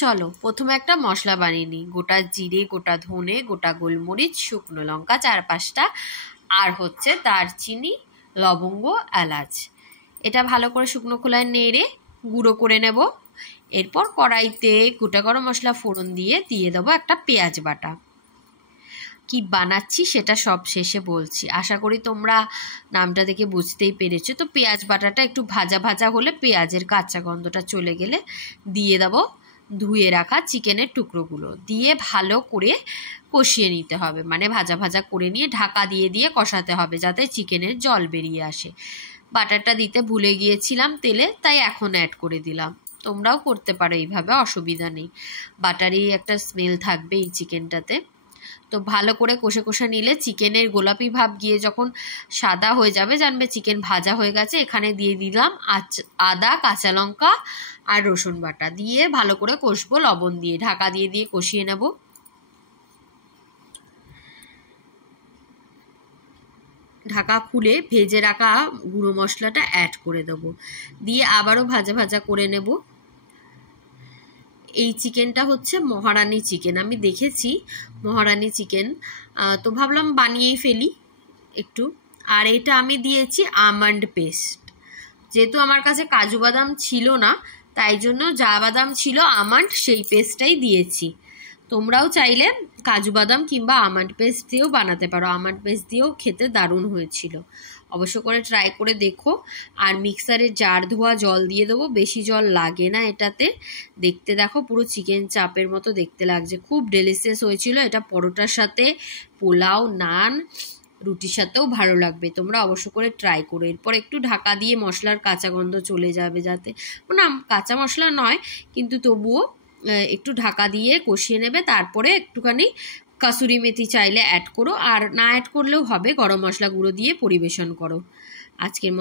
চলো প্রথমে একটা মশলা বানিয়ে নিই। গোটা জিরে, গোটা ধনে, গোটা গোলমরিচ, শুকনো লঙ্কা 4-5টা, আর হচ্ছে দারচিনি, লবঙ্গ, এলাচ। এটা ভালো করে শুকনো খোলায় নেড়ে গুঁড়ো করে নেব। এরপর কড়াইতে গোটা গরম মশলা ফোড়ন দিয়ে দেবো একটা পেঁয়াজ বাটা। কি বানাচ্ছি সেটা সব শেষে বলছি, আশা করি তোমরা নামটা দেখে বুঝতেই পেরেছো। তো পেঁয়াজ বাটাটা একটু ভাজা ভাজা হলে, পেঁয়াজের কাঁচা গন্ধটা চলে গেলে দিয়ে দেবো ধুয়ে রাখা চিকেনের টুকরোগুলো, দিয়ে ভালো করে কষিয়ে নিতে হবে। মানে ভাজা ভাজা করে নিয়ে ঢাকা দিয়ে কষাতে হবে যাতে চিকেনের জল বেরিয়ে আসে। বাটারটা দিতে ভুলে গিয়েছিলাম তেলে, তাই এখন অ্যাড করে দিলাম। তোমরাও করতে পারো এইভাবে, অসুবিধা নেই। বাটারই একটা স্মেল থাকবে এই চিকেনটাতে। তো ভালো করে কষে নিলে চিকেনের গোলাপি ভাব গিয়ে যখন সাদা হয়ে যাবে, জানবে চিকেন ভাজা হয়ে গেছে। এখানে দিয়ে দিলাম আদা, কাঁচা লঙ্কা আর রসুন বাটা, দিয়ে ভালো করে কষবো লবণ দিয়ে। ঢাকা দিয়ে কষিয়ে নেব। ঢাকা খুলে ভেজে রাখা গুঁড়ো মশলাটা অ্যাড করে দেবো, দিয়ে আবারও ভাজা ভাজা করে নেব। এই চিকেনটা হচ্ছে মহারানী চিকেন, আমি দেখেছি মহারানী চিকেন, তো ভাবলাম বানিয়েই ফেলি একটু। আর এটা আমি দিয়েছি আমন্ড পেস্ট, যেহেতু আমার কাছে কাজু বাদাম ছিল না, তাই জন্য যা বাদাম ছিল আমন্ড সেই পেস্টটাই দিয়েছি। তোমরাও চাইলে কাজু বাদাম কিংবা আমন্ড পেস্ট দিয়েও বানাতে পারো, আমন্ড পেস্ট দিয়েও খেতে দারুণ হয়েছিল। অবশ্য করে ট্রাই করে দেখো। আর মিক্সারের জার ধোয়া জল দিয়ে দেবো, বেশি জল লাগে না এটাতে। দেখতে দেখো পুরো চিকেন চাপের মতো দেখতে লাগছে, খুব ডেলিশিয়াস হয়েছিল। এটা পরোটার সাথে, পোলাও, নান, রুটির সাথেও ভালো লাগবে। তোমরা অবশ্য করে ট্রাই করো। এরপর একটু ঢাকা দিয়ে মশলার কাঁচা গন্ধ চলে যাবে, যাতে না কাঁচা মশলা নয় কিন্তু তবুও একটু ঢাকা দিয়ে কষিয়ে নেবে। তারপরে একটুখানি কাসুরি মেথি চাইলে অ্যাড করো, আর না অ্যাড করলেও হবে। গরম মশলা গুঁড়ো দিয়ে পরিবেশন করো। আজকের